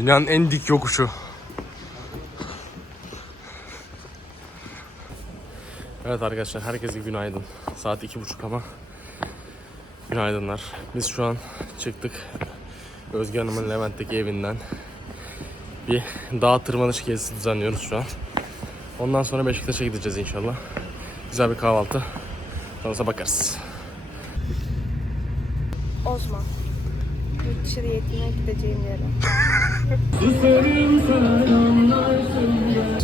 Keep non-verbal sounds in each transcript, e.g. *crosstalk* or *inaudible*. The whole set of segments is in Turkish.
Dünyanın en dik yokuşu. Evet arkadaşlar herkese günaydın. Saat iki buçuk ama günaydınlar. Biz şu an çıktık Özge Hanım'ın Levent'teki evinden. Bir dağ tırmanış gezisi düzenliyoruz şu an. Ondan sonra Beşiktaş'a gideceğiz inşallah. Güzel bir kahvaltı. Sonrasına bakarız. Osman. Yurt dışı eğitimine gideceğim yere.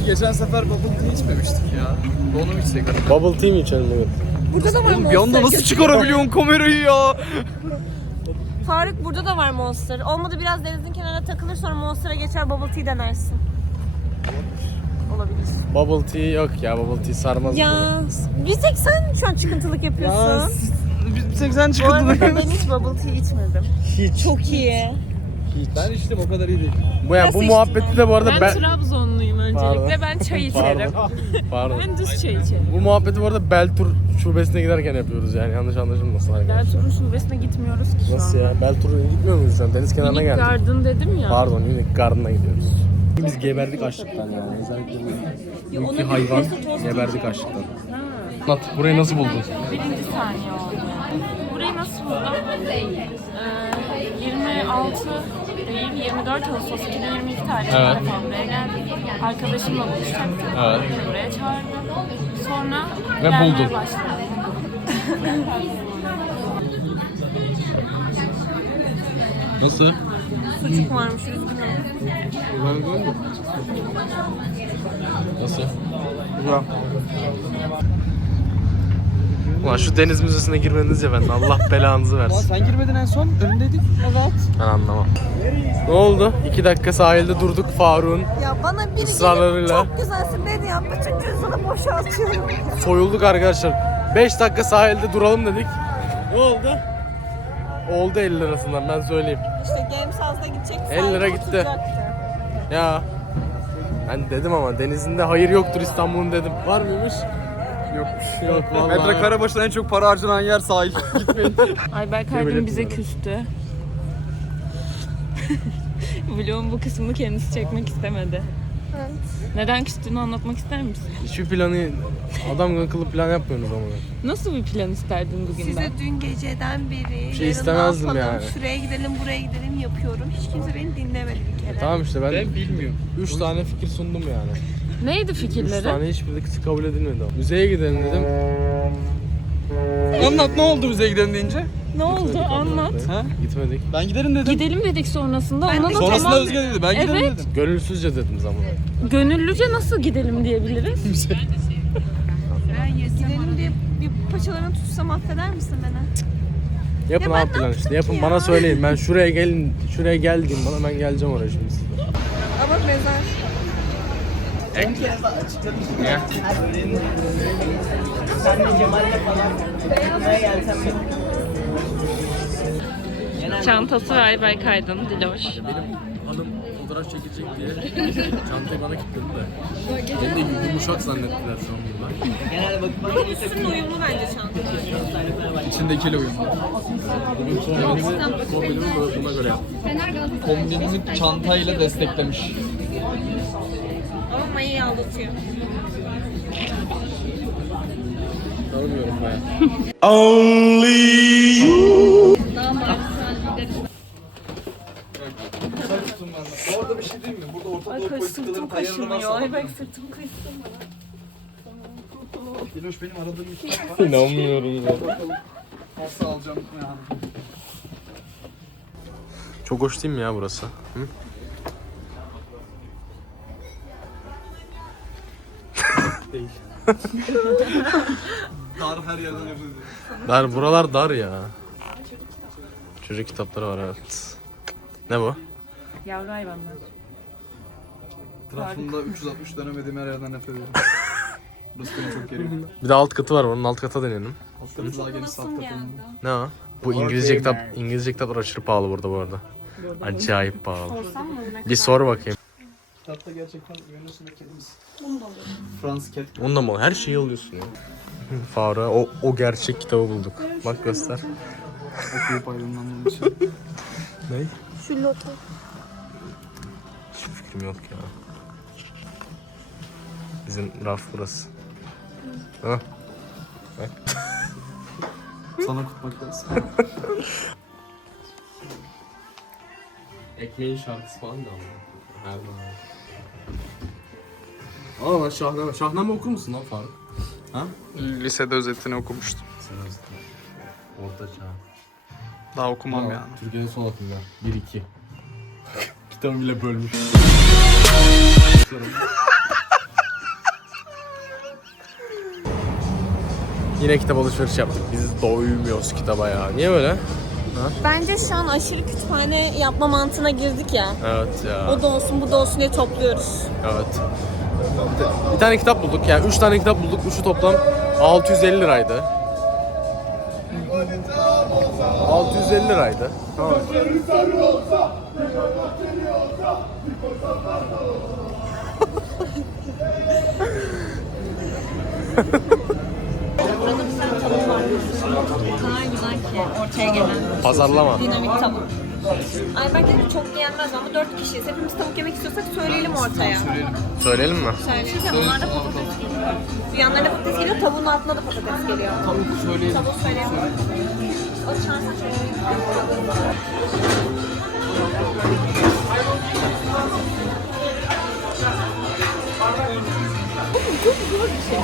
Geçen sefer bubble tea içmemiştik ya. Onu mu içsek acaba? Bubble tea mi içelim bugün? Burada da var Oğlum bir anda nasıl çıkarabiliyorsun kamerayı ya? Faruk burada da var Monster. Olmadı biraz denizin kenarına takılır sonra Monster'a geçer bubble tea denersin. Olabilir. Bubble tea yok ya bubble tea sarmaz. Ya bir tek sen şu an çıkıntılık yapıyorsun. Biz 80 Bu arada ben hiç bubble tea içmedim. Hiç. Çok iyi. Ben içtim o kadar iyi değil. Bu ya bu Nasıl muhabbeti de bu arada Ben ben Trabzonluyum öncelikle. Pardon. Ben çay içerim. Pardon. *laughs* Ben düz çay içerim. Bu muhabbeti bu arada Beltur şubesine giderken yapıyoruz yani yanlış anlaşılmasın arkadaşlar. Deltur'un şubesine gitmiyoruz ki şu Nasıl an. ya? Beltur'a gitmiyor muyuz şu an? Deniz kenarına Unique geldik. Garden dedim ya. Pardon Unique Garden'a gidiyoruz. Biz geberdik açlıktan yani. Özellikle bu iki hayvan geberdik açlıktan. Anlat. Burayı nasıl buldun? Birinci saniye oldu. Burayı nasıl buldum? Ee, 26 değil 24 Ağustos 2022 tarihinde Evet. buraya geldik. Arkadaşımla buluşacaktık. Evet. Beni buraya çağırdı. Sonra Ve başladım. Nasıl? Sucuk varmış üzgünüm. Nasıl? Ulan şu deniz müzesine girmeniz ya ben Allah belanızı Ulan versin. sen girmedin en son. Önündeydik. Evet. Ben anlamam. Ne oldu? İki dakika sahilde durduk Faruk'un. Ya bana biri gelip çok güzelsin dedi ya. Bütün cüzdanı boşaltıyorum. Soyulduk arkadaşlar. 5 dakika sahilde duralım dedik. Ne oldu? Oldu 50 lirasından ben söyleyeyim. İşte Games House'da gidecek. 50 lira gitti. Ya. Ben dedim ama denizinde hayır yoktur İstanbul'un dedim. Var mıymış? Yokmuş. Yok vallahi. Metrekare başına en çok para harcanan yer sahil. *laughs* Ayberk Yemin Aydın bize küstü. *laughs* Vlogun bu kısmını kendisi çekmek istemedi. Neden küstüğünü anlatmak ister misin? Hiçbir planı adam akıllı plan yapmıyorsunuz ama. Nasıl bir plan isterdin bugünden? Size dün geceden beri şey yarın istemezdim yapalım, yani. Şuraya gidelim buraya gidelim yapıyorum. Hiç kimse beni dinlemedi bir kere. Tamam işte ben ben bilmiyorum. 3 tane fikir sundum yani. Neydi 3 fikirleri? tane hiçbiri kabul edilmedi. Müzeye gidelim dedim. Anlat ne oldu bize gidelim deyince? Ne oldu? Anlat. Ha? Gitmedik. Ben giderim dedim. Gidelim dedik sonrasında. Ben Ona da Sonrasında tamam. Özge dedi. Ben giderim Evet. dedim. Gönülsüzce dedim zaman. Gönüllüce nasıl gidelim diyebiliriz? *laughs* Gidelim diye bir paçalarını tutsam affeder misin beni? Yapın Ya ben abi plan ne işte. yaptım Yapın ki bana ya? söyleyin. Ben şuraya gelin, şuraya gel deyin bana ben geleceğim oraya şimdi size. Ama mezar. Çantası ve Ayberk Aydın, Diloş. Hanım fotoğraf çekecek diye *laughs* çantayı bana kilitledi de. Beni de yumuşak zannettiler şu an burada. İkisinin uyumlu bence çanta. İçindekiyle uyumlu. Bugün kombinimi, kombinimi böyle- buna göre yaptım. Kombinini çantayla desteklemiş. Ama mayayı aldatıyor. Tanımıyorum ben. Orada bir şey değil mi? Burada Orta Ay kaş sırtım kaşınıyor. Ay bak sırtım kaşınıyor. Diloş benim aradığım bir şey var. *laughs* İnanmıyorum ya. Nasıl alacağım yani? Çok hoş değil mi ya burası? Hı? Değil. *laughs* Dar her yerden yapılıyor. Dar, buralar dar ya. Çocuk kitapları var evet. Ne bu? Yavru hayvanlar. Trabzon'da 360 dönemediğim her yerden nefret ediyorum. *laughs* Burası beni çok geriyor. Bir de alt katı var. Onun alt kata deneyelim. Haftanız daha geniş saat katılımı. Ne o? Bu İngilizce kitap, İngilizce kitaplar aşırı pahalı burada bu arada. Acayip pahalı. Bir sor bakayım. Kitapta gerçekten Yunus'un kedimiz. Fransız ked. Ondan mı? Her şeyi alıyorsun ya. *laughs* Faruk'a o, o gerçek kitabı bulduk. Bak göster. Okuyup aydınlandığım için. *laughs* Ne? Şu loto. Hiçbir fikrim yok ya. Bizim raf burası. Ha? *laughs* Sana kutmak lazım. Ekmeğin şarkısı falan da ama. Her Aa lan Şahname. Şahname okur musun lan Faruk? Lisede özetini okumuştum. Sen Orta çağ. Daha okumam yani. Türkiye'de son akımlar. *laughs* 1-2. Kitabı bile bölmüş. *laughs* Yine kitap alışveriş yaptık. Biz doymuyoruz kitaba ya. Niye böyle? Bence şu an aşırı kütüphane yapma mantığına girdik ya. Evet ya. O da olsun bu da olsun diye topluyoruz. Evet. Bir tane kitap bulduk. Yani 3 tane kitap bulduk. Üçü toplam 650 liraydı. 650 liraydı. Tamam. Ortaya gelen. Pazarlama. Dinamik tavuk. Ay belki de çok yenmez ama dört kişiyiz. Hepimiz tavuk yemek istiyorsak söyleyelim ortaya. Söyleyelim mi? Söyleyelim. Onlarda patates geliyor. Yanlarına patates geliyor, tavuğun altında da patates geliyor. Tavuk söyleyelim. Tavuk söyleyelim. O çarşı söyleyelim.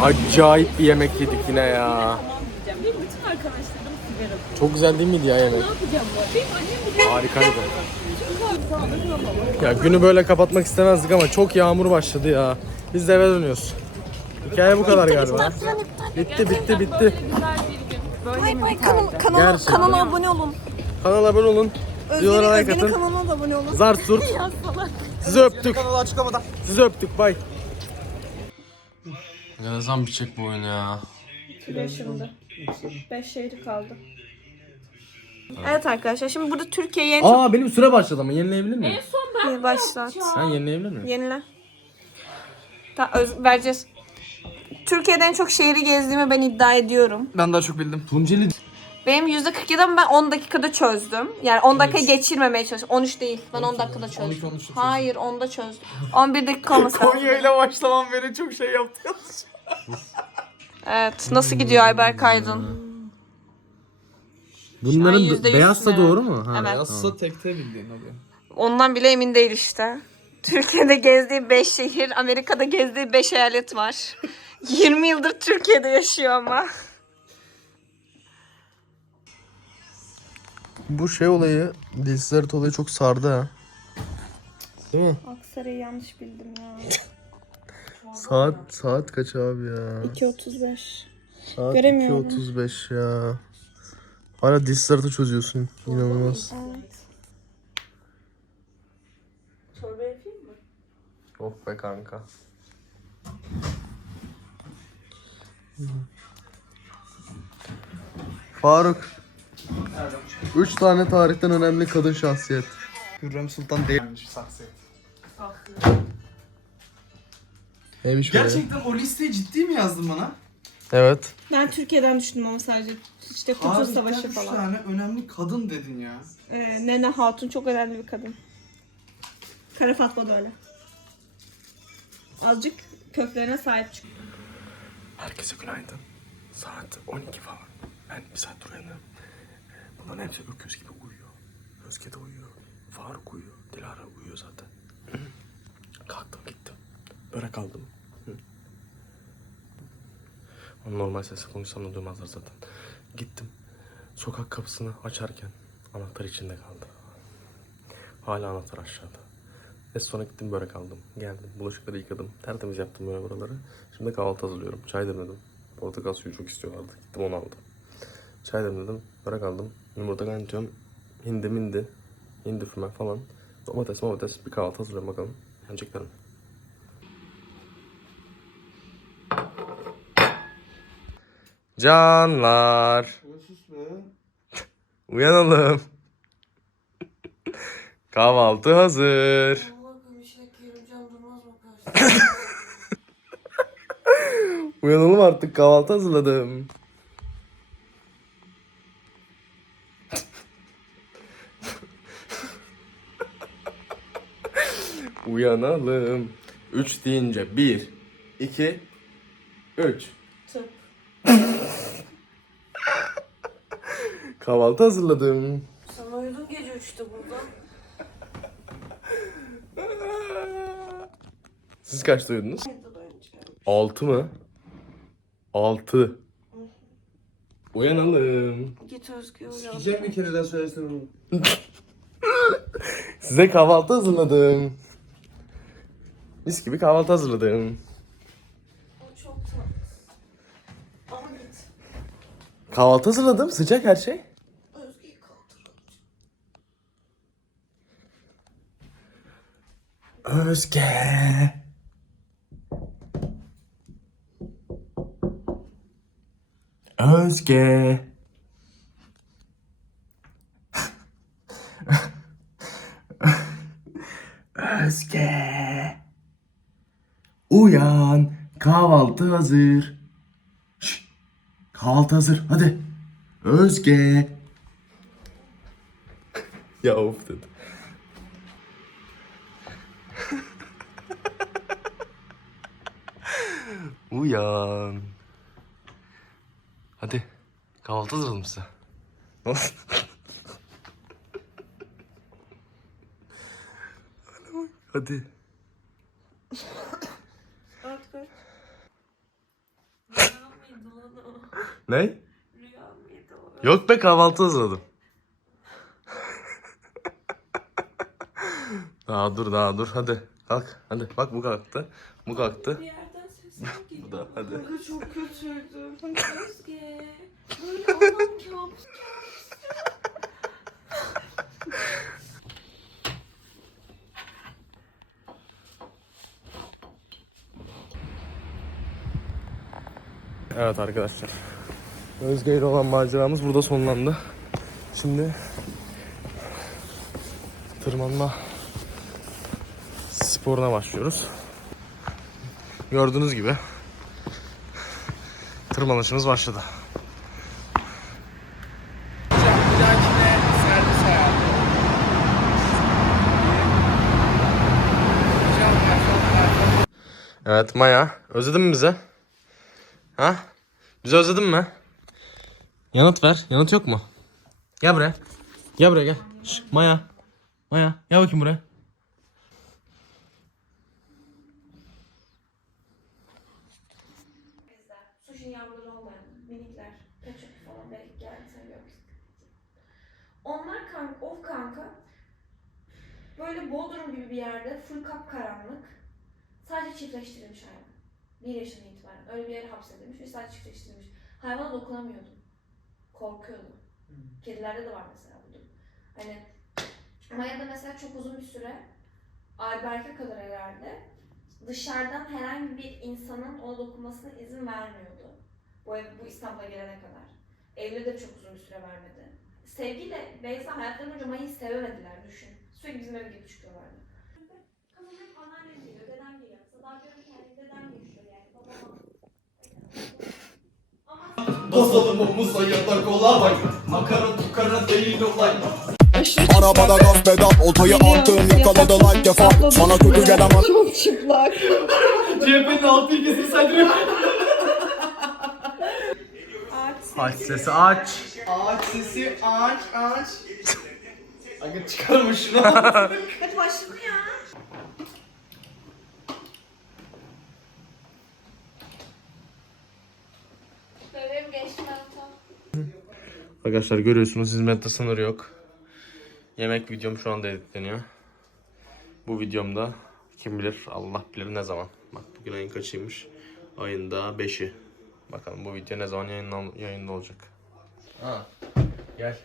Acayip bir yemek yedik yine ya. Benim bütün arkadaşlarım sigara. Çok güzel değil miydi ya yemek? Ne yapacağım bu? Benim annem bile Harikaydı. Ya günü böyle kapatmak istemezdik ama çok yağmur başladı ya. Biz de eve dönüyoruz. Hikaye bu kadar galiba. Bitti bitti bitti. Bay bay kanal, kanala, Gerçekten. kanala abone olun. Kanala abone olun. Videolara Özge'nin, like Özge'nin atın. kanalına da abone olun. Zart zurt. *laughs* Sizi öptük. Kanalı açıklamada. Sizi öptük. Bay. Ya zaman bitecek bu oyun ya. Kilo şimdi. 5 şehri kaldı. Evet arkadaşlar şimdi burada Türkiye'ye en çok Aa benim süre başladı ama yenileyebilir miyim? bir başlat. Sen yenileyebilir miyim? Yenile. Ta, öz- vereceğiz. Türkiye'de en çok şehri gezdiğimi ben iddia ediyorum. Ben daha çok bildim. Tunceli Benim %47 ama ben 10 dakikada çözdüm. Yani 10 dakika geçirmemeye çalıştım. 13 değil. Ben 10 dakikada çözdüm. 12, 13 çözdüm. Hayır 10'da çözdüm. 11 dakika olması lazım. Konya ile başlamam beri çok şey yaptı. Evet. Nasıl gidiyor Ayberk Aydın? Bunların yüzde mü? doğru mu? Ha, Evet. Yazsa tekte bildiğin oluyor. Ondan bile emin değil işte. Türkiye'de gezdiği 5 şehir, Amerika'da gezdiği 5 eyalet var. *laughs* 20 yıldır Türkiye'de yaşıyor ama. Bu şey olayı, dilsiz olayı çok sardı ha. Değil mi? Aksaray'ı yanlış bildim ya. *laughs* Saat saat kaç abi ya? 2.35. Saat Göremiyorum. 2.35 ya. Hala dilsiz harita çözüyorsun. İnanılmaz. Evet. Çorba yapayım mı? Yok be kanka. Faruk. Üç tane tarihten önemli kadın şahsiyet. Hürrem Sultan değil. Saksı. Neymiş böyle? Gerçekten o listeyi ciddi mi yazdın bana? Evet. Ben Türkiye'den düşündüm ama sadece. İşte Kurtuluş Harbiden Savaşı üç falan. tane önemli kadın dedin ya. Ee, Nene Hatun çok önemli bir kadın. Kara Fatma da öyle. Azıcık köklerine sahip çık. Herkese günaydın. Saat 12 falan. Ben bir saat uyanırım. Bunların hepsi öküz gibi uyuyor. Özge de uyuyor. Faruk uyuyor. Dilara uyuyor zaten. Kalktım gittim. Börek aldım. Hı. Normal sesle konuşsam da duymazlar zaten. Gittim. Sokak kapısını açarken anahtar içinde kaldı. Hala anahtar aşağıda. Ve sonra gittim börek aldım. Geldim. Bulaşıkları yıkadım. Tertemiz yaptım böyle buraları. Şimdi kahvaltı hazırlıyorum. Çay demledim. Portakal suyu çok istiyorlardı. Gittim onu aldım. Çay demledim. Börek aldım. Yumurta kaynatıyorum. Hindi mindi. Hindi füme falan. Domates domates bir kahvaltı hazırlıyorum bakalım. Yeneceklerim. Canlar. Uyanalım. *laughs* Kahvaltı hazır. *laughs* Uyanalım artık kahvaltı hazırladım. *laughs* Uyanalım. 3 deyince 1, 2, 3. Kahvaltı hazırladım. Sen uyudun gece 3'te burada. Siz kaçta uyudunuz? Altı mı? Altı. Uyanalım. Git Özgür uyan. Yiyecek bir kere daha söylersen onu. *laughs* Size kahvaltı hazırladım. Mis gibi kahvaltı hazırladım. O çok tatlı. Ama git. Kahvaltı hazırladım. Sıcak her şey. Özge. Özge. Özge. Uyan. Kahvaltı hazır. Şşt, Kahvaltı hazır. Hadi. Özge. ya of dedi. Uyan. Hadi. Kahvaltı hazırladım size. Nasıl? Hadi. Artık öyle. Ne? Rüya mıydı o? Yok be kahvaltı hazırladım. daha dur daha dur hadi. Kalk hadi bak bu kalktı. Bu kalktı. Bir yerden sesler geliyor. Bu da hadi. Kanka çok kötüydü. Özge. Böyle *laughs* olan kabus. Evet arkadaşlar. Özge ile olan maceramız burada sonlandı. Şimdi tırmanma sporuna başlıyoruz. Gördüğünüz gibi tırmanışımız başladı. Evet Maya, özledin mi bizi? Ha? Bizi özledin mi? Yanıt ver. Yanıt yok mu? Gel buraya. Gel buraya gel. Şş, Maya. Maya, gel bakayım buraya. Bizler. Sushi yavruları olmayan minikler. Kaçık falan belki geldi sen görmüşsün. Onlar kanka, of kanka. Böyle Bodrum gibi bir yerde full kapkaranlık. Sadece çiftleştirilmiş hayvan. Bir yaşından itibaren. Öyle bir yere hapsedilmiş ve sadece çiftleştirilmiş. Hayvana dokunamıyordum. Korkuyordum. Kedilerde de var mesela bu durum. Hani Maya'da mesela çok uzun bir süre Ayberk'e kadar herhalde dışarıdan herhangi bir insanın ona dokunmasına izin vermiyordu. Bu, bu İstanbul'a gelene kadar. Evde de çok uzun bir süre vermedi. Sevgiyle Beyza hayatlarında boyunca Maya'yı sevemediler düşün. Sürekli bizim eve girip çıkıyorlardı. Kafam hep anneannem geliyor, dedem geliyor. Daha diyorum ki yani dedem yaşıyor yani babama. Basalım omuza ya da kola bak Makara tukara değil olay Arabada gaz pedal oltayı attım yakaladı like defa Sana kötü gelemez Çok çıplak. CHP'nin altı ilgisini saydırıyor Aç sesi aç. Ağaç sesi aç aç. Aga çıkarma şunu. *laughs* Hadi başladı ya. Bebeğim geçti Arkadaşlar görüyorsunuz hizmette sınır yok. Yemek videom şu anda editleniyor. Bu videomda kim bilir Allah bilir ne zaman. Bak bugün ayın kaçıymış? Ayın da 5'i. Bakalım bu video ne zaman yayınlan yayında olacak. Ha, gel.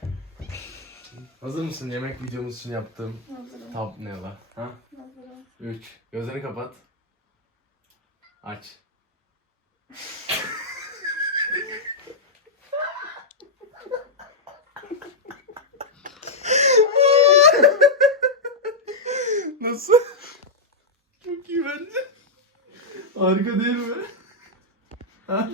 Hazır mısın yemek videomuz için yaptığım Hazırım. thumbnail'a? Ha? Hazırım. 3. Gözlerini kapat. Aç. Nasıl? Çok iyi bence. Harika değil mi? Ha?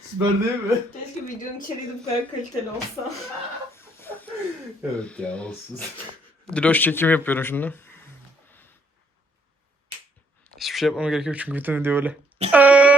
Süper değil mi? Keşke videonun içeriği de bu kadar kaliteli olsa evet ya olsun. Diloş çekim yapıyorum şimdi. Hiçbir şey yapmama gerek yok çünkü bütün video öyle. *laughs*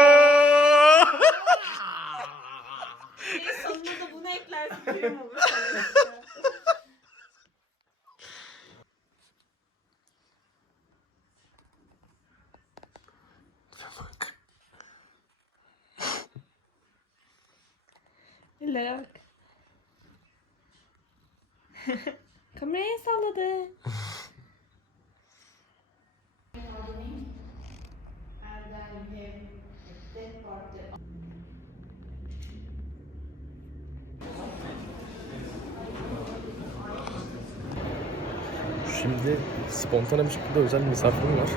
Şimdi spontane bir şekilde özel misafirim var.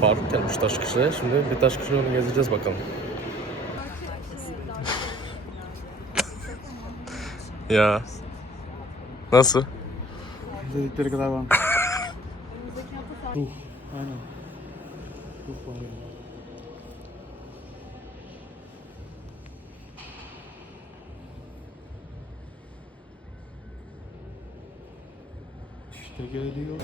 Faruk gelmiş Taşkışla'ya. Şimdi bir Taşkışla'yı onu gezeceğiz bakalım. *laughs* ya. Nasıl? Dedikleri kadar var. Ruh. *laughs* Aynen. Ruh var yani. Geliyor.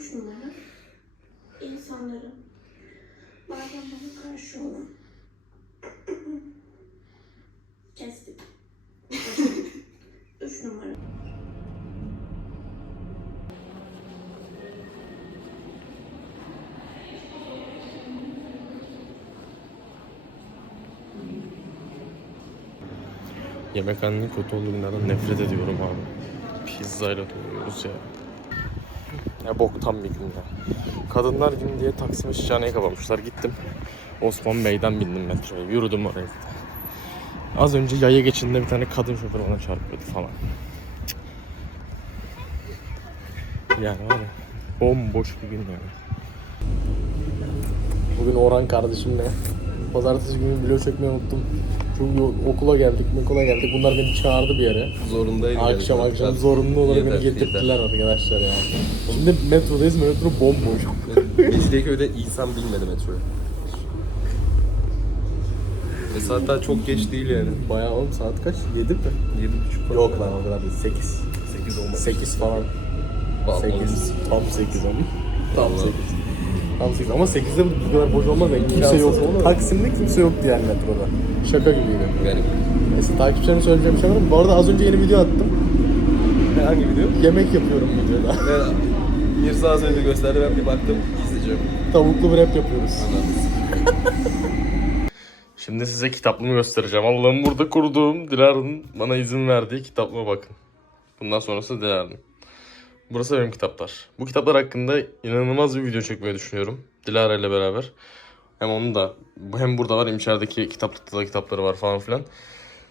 Şunları insanların bazen bana karşı olan Yemekhanenin kötü olduğu günlerden nefret ediyorum abi. Pizzayla doyuyoruz ya. Ne boktan bir gün ya. Kadınlar günü diye Taksim Şişhane'yi kapamışlar. Gittim. Osman Bey'den bindim metroya. Yürüdüm oraya. Az önce yaya geçidinde bir tane kadın şoför bana çarpıyordu falan. Yani var ya bomboş bir gün yani. Bugün Orhan kardeşimle pazartesi günü vlog çekmeyi unuttum. Çünkü okula geldik, okula geldik. Bunlar beni çağırdı bir yere. Zorundayım. Akşam akşam zorunlu olarak Yeter, beni getirttiler arkadaşlar yani. Şimdi metrodayız, metro bomboş. Mecidiyeköy'de İhsan bilmedi metroyu. E saat daha çok geç değil yani. Bayağı oğlum saat kaç? 7 mi? 7.30 falan. Yok lan o kadar değil. 8. 8 olmadı. 8 falan. Vallahi 8. Tam 8 ama. Tam Tam 8. Tam 8 ama 8'de bu kadar boş olmaz yani kimse yok. Taksim'de kimse yoktu yani metroda. Şaka gibiydi. Yani Neyse takipçilerine söyleyeceğim bir şey var mı? Bu arada az önce yeni video attım. hangi video? Yemek yapıyorum videoda. Ne? Mirza az önce gösterdi ben bir baktım izleyeceğim. Tavuklu bir rap yapıyoruz. Şimdi size kitaplığımı göstereceğim. Allah'ım burada kurduğum Dilara'nın bana izin verdiği kitaplığıma bakın. Bundan sonrası Dilara'nın. Burası benim kitaplar. Bu kitaplar hakkında inanılmaz bir video çekmeyi düşünüyorum. Dilara ile beraber. Hem onun da hem burada var hem içerideki kitaplıkta da kitapları var falan filan.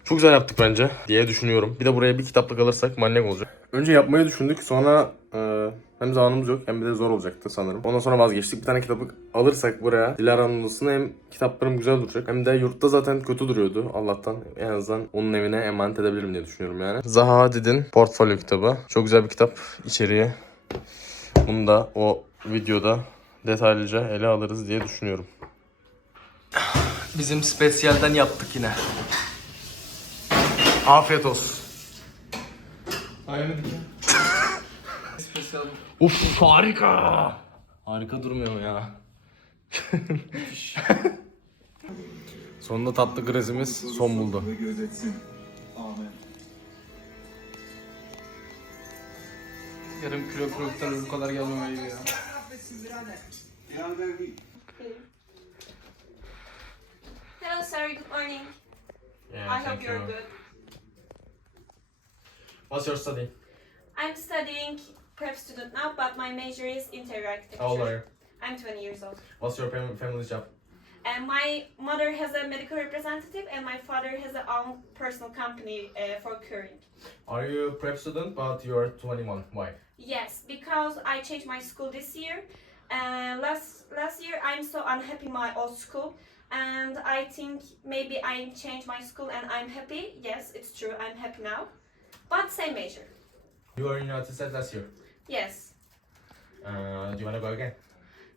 Çok güzel yaptık bence diye düşünüyorum. Bir de buraya bir kitaplık alırsak manyak olacak. Önce yapmayı düşündük. Sonra e, hem zamanımız yok hem de zor olacaktı sanırım. Ondan sonra vazgeçtik. Bir tane kitaplık alırsak buraya Dilara'nın odasına hem kitaplarım güzel duracak hem de yurtta zaten kötü duruyordu Allah'tan. En azından onun evine emanet edebilirim diye düşünüyorum yani. Zaha Hadid'in portfolyo kitabı. Çok güzel bir kitap. İçeriği. Bunu da o videoda detaylıca ele alırız diye düşünüyorum. Bizim spesiyelden yaptık yine. Afiyet olsun. Aynı dikkat. Uf harika. Harika durmuyor mu ya? Sonunda tatlı krizimiz son buldu. Yarım kilo profiterol bu kadar gelmemeli ya. Hello sir, good morning. I hope you're good. What's your study? I'm studying prep student now, but my major is interior architecture. How old are you? I'm 20 years old. What's your fam- family's job? And my mother has a medical representative, and my father has a own personal company uh, for curing. Are you a prep student but you are 21? Why? Yes, because I changed my school this year. Uh, last last year I'm so unhappy my old school, and I think maybe I changed my school and I'm happy. Yes, it's true. I'm happy now, but same major. You were in United States last year. Yes. Uh, do you wanna go again?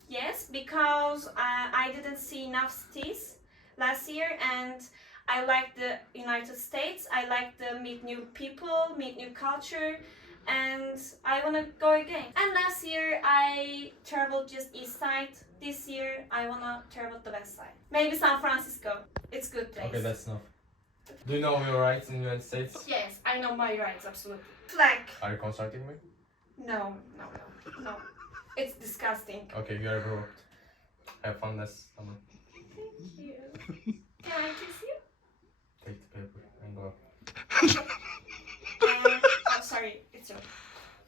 Yes, because uh, I didn't see enough cities last year and I like the United States. I like to meet new people, meet new culture, and I wanna go again. And last year I traveled just east side. This year I wanna travel the west side. Maybe San Francisco. It's good place. Okay, that's enough. Do you know your rights in the United States? Yes, I know my rights, absolutely. Flag. Are you consulting me? No, no, no, no. It's disgusting. Okay, you are grouped. Have fun this. Thank you. Can I kiss you? Take the paper and go. *laughs* Um, oh, sorry, it's okay.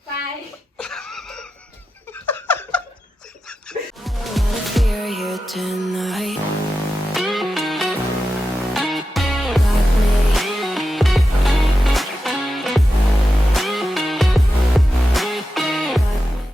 Bye. I wanna you tonight.